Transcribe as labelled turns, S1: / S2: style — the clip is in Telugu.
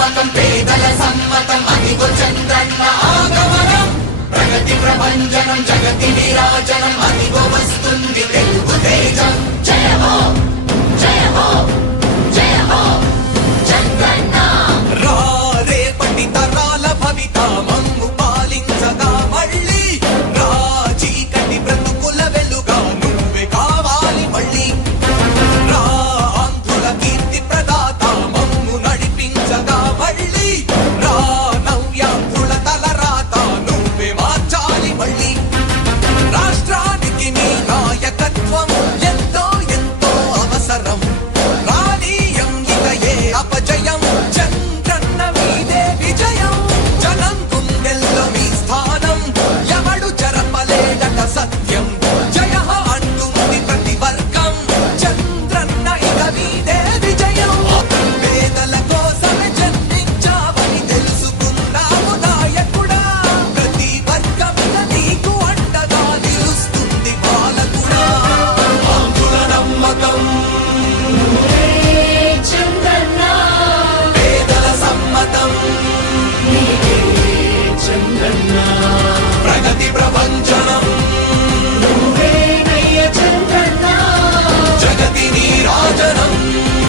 S1: సంవతం పేదల సంవతం అదిగో చంద్రన్న